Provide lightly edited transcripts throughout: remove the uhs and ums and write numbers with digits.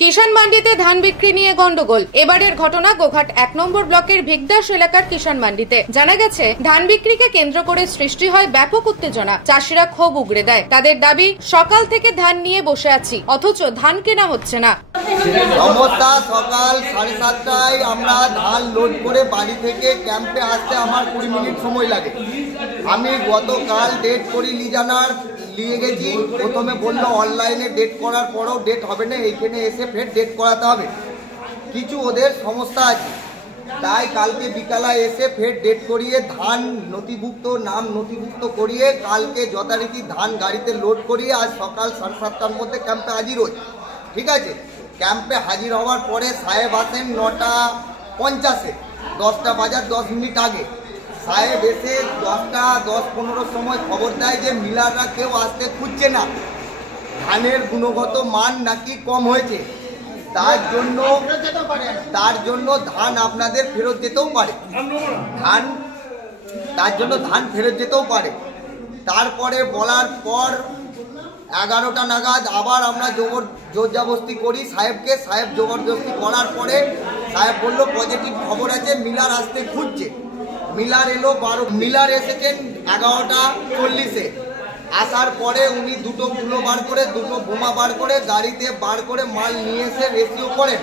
কিষাণ মান্ডিতে ধান বিক্রি নিয়ে গন্ডগোল। এবারের ঘটনা গোঘাট 1 নম্বর ব্লকের ভিগদাস এলাকার কিষাণ মান্ডিতে। জানা গেছে, ধান বিক্রিকে কেন্দ্র করে সৃষ্টি হয় ব্যাপক উত্তেজনা। চাষিরা ক্ষোভ উগরে দেয়। তাদের দাবি, সকাল থেকে ধান নিয়ে বসে আছি, অথচ ধান কেনা হচ্ছে না। সমস্যা সকাল 7:30টায় আমরা ধান লোড করে বাড়ি থেকে ক্যাম্পে আসতে আমার 20 মিনিট সময় লাগে। আমি গতকাল ডেট করি লিজানার নিয়ে গেছি। প্রথমে বললো অনলাইনে ডেট করার পরেও ডেট হবে না, এইখানে এসে ফের ডেট করাতে হবে। কিছু ওদের সমস্যা আছে, তাই কালকে বিকালে এসে ফের ডেট করিয়ে ধান নথিভুক্ত নাম নথিভুক্ত করিয়ে কালকে যথারীতি ধান গাড়িতে লোড করিয়ে আজ সকাল 7:30টার মধ্যে ক্যাম্পে হাজির হই। ঠিক আছে, ক্যাম্পে হাজির হওয়ার পরে সাহেব আসেন 9:50-এ, 10টা বাজার 10 মিনিট আগে। সাহেব এসে 10:10-15 সময় খবর দেয় যে মিলাররা কেউ আসতে খুঁজছে না, ধানের গুণগত মান নাকি কম হয়েছে, তার জন্য ধান আপনাদের ফেরত যেতেও পারে, তার জন্য ধান ফেরত যেতেও পারে। তারপরে বলার পর 11টা নাগাদ আবার আমরা জোরজবস্তি করি সাহেবকে। সাহেব জবরদস্তি করার পরে সাহেব বলল পজিটিভ খবর আছে, মিলার আসতে খুঁজছে। মিলার এলো, মিলার এসেছেন 11:40-এ। আসার পরে উনি দুটো গুলো বার করে, দুটো বোমা বার করে, গাড়িতে বার করে মাল নিয়ে এসে রেসিও করেন।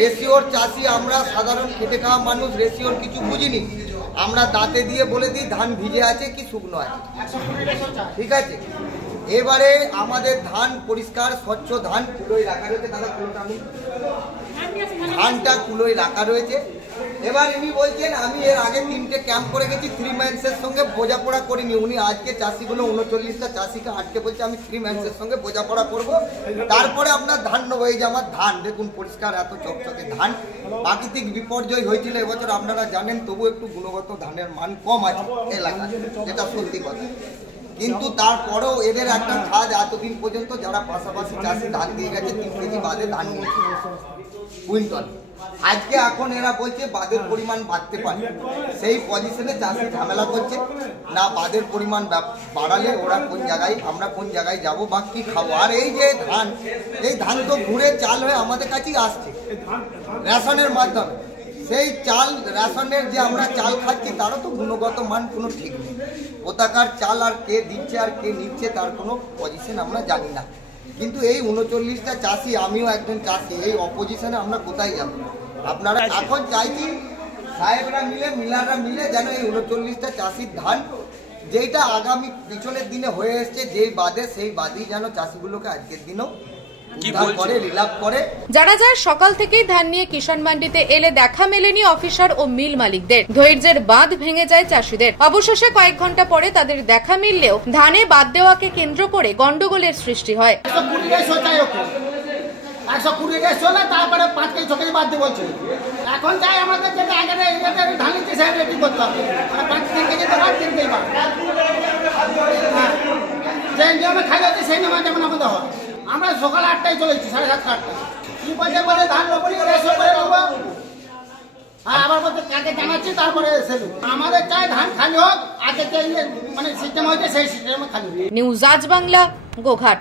রেসিওর চাষি আমরা সাধারণ খেটে খাওয়া মানুষ, রেসিওর কিছু বুঝিনি। আমরা দাঁতে দিয়ে বলে দিই ধান ভিজে আছে কি শুকনো আছে। ঠিক আছে, এবারে আমাদের ধান পরিষ্কার স্বচ্ছ ধান কুলোয় রাখা রয়েছে। দাদা ধানটা কুলোয় রাখা রয়েছে। এবার ইনি বলছেন আমি এর আগে 3টে ক্যাম্প করে গেছি, 3 ম্যান্সের সঙ্গে বোঝাপড়া করিনি। উনি আজকে চাষিগুলো 39টা চাষিকে আটকে বলছে আমি 3 ম্যান্সের সঙ্গে বোঝাপড়া করব, তারপরে আপনার ধান নেবো। এই যে আমার ধান দেখুন পরিষ্কার, এত চকচকে ধান। প্রাকৃতিক বিপর্যয় হয়েছিল এবছর আপনারা জানেন, তবু একটু গুণগত ধানের মান কম আছে এলাকায়, যেটা সত্যি কথা। কিন্তু তারপরেও এদের একটা কাজ, এতদিন পর্যন্ত যারা পাশাপাশি চাষি ধান দিয়ে গেছে 3 কেজি বাদে ধান নিয়েছে কুইন্টল। আজকে এখন এরা বলছে বাদের পরিমাণ বাড়তে পারে, সেই পজিশনে চাষি ঝামেলা করছে না। বাদের পরিমাণ বাড়ালে ওরা কোন জায়গায়, আমরা কোন জায়গায় যাব বা কি খাবো। আর এই যে ধান, এই ধান তো ঘুরে চাল হয়ে আমাদের কাছেই আসছে রেশনের মাধ্যমে। সেই চাল রেশনের যে আমরা চাল খাচ্ছি তারও তো গুণগত মান কোনো ঠিক নেই। কোথাকার চাল আর কে দিচ্ছে আর কে নিচ্ছে তার কোনো পজিশন আমরা জানি না। কিন্তু এই 39টা চাষি, আমিও একজন চাষি, এই অপোজিশনে আমরা কোথায় যাব? আপনারা এখন চাইছি সাহেবরা মিলে, মিলাররা মিলে যেন এই 39টা চাষির ধান, যেটা আগামী পিছনের দিনে হয়ে এসছে যেই বাদে, সেই বাদেই যেন চাষিগুলোকে আজকের দিনেও জানা যায়, সকাল থেকেই ধান নিয়ে কিষাণ মান্ডিতে এলে দেখা মেলেনি অফিসার ও মিল মালিকদের। ধৈর্যের বাঁধ ভেঙে যায় চাষিদের। অবশেষে কয়েক ঘন্টা পরে তাদের দেখা মিললেও ধানে বাদ দেওয়াকে কেন্দ্র করে গন্ডগোলের সৃষ্টি হয়। তারপরে 5 কেজি 6 কেজি বাদ দিয়ে বলছে এখন চাই আমাদের যেটা আগে ধান নিচ্ছে সাহেব রেডি করতে হবে, 5-3 কেজি তো বাদ 3 কেজি বাদ। যে নিয়মে খাই হচ্ছে সেই নিয়মে যেমন আমাদের হয়। আমরা সকাল 8টায় চলেছি, 7:30-8টায়। কি বলছে বলে ধান রোপণি করে এসে করে নেবো। হ্যাঁ, আবার বলতে কাকে জানাচ্ছি, তারপরে এসে আমাদের চাই ধান খালি হোক, আগে মানে সিস্টেম হয়েছে সেই সিস্টেমে খালি। নিউজ আজ বাংলা, গোঘাট।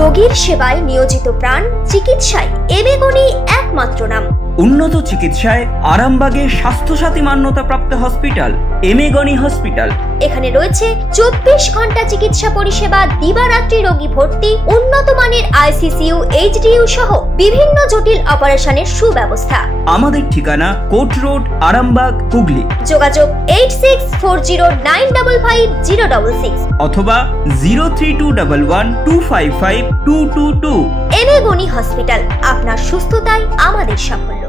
রোগীর সেবায় নিয়োজিত প্রাণ, চিকিৎসায় এবেগুনি একমাত্র নাম। উন্নত চিকিৎসায় আরামবাগে স্বাস্থ্যসাথী মান্যতাপ্রাপ্ত হসপিটাল এমেগনি হসপিটাল। এখানে রয়েছে 24 ঘন্টা চিকিৎসা পরিষেবা, দিবারাত্রি রোগী ভর্তি, উন্নত মানের ICCU, HDU সহ বিভিন্ন জটিল অপারেশনের সুব্যবস্থা। আমাদের ঠিকানা কোট রোড, আরামবাগ, হুগলি। যোগাযোগ 8640955066 অথবা 03211255222। এমেগনি হসপিটাল, আপনার সুস্থতাই আমাদের সাফল্য।